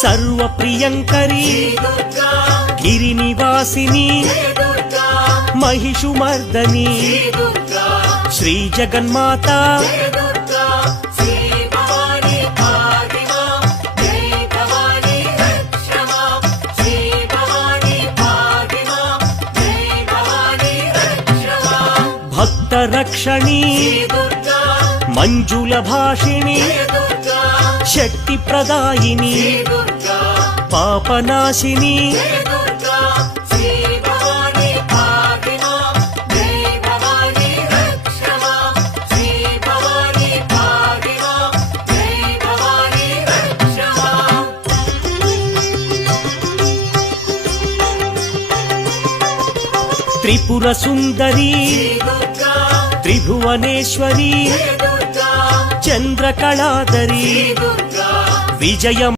సర్వప్రియంకరి గిరినివాసిని మహిషుమర్దని శ్రీ జగన్మాత భక్త రక్షణి మంజుల భాషిణి శక్తి ప్రదాయిని పాపనాశిని. త్రిపుర సుందరి త్రిభువనేశ్వరి చంద్రకళాదరి విజయం.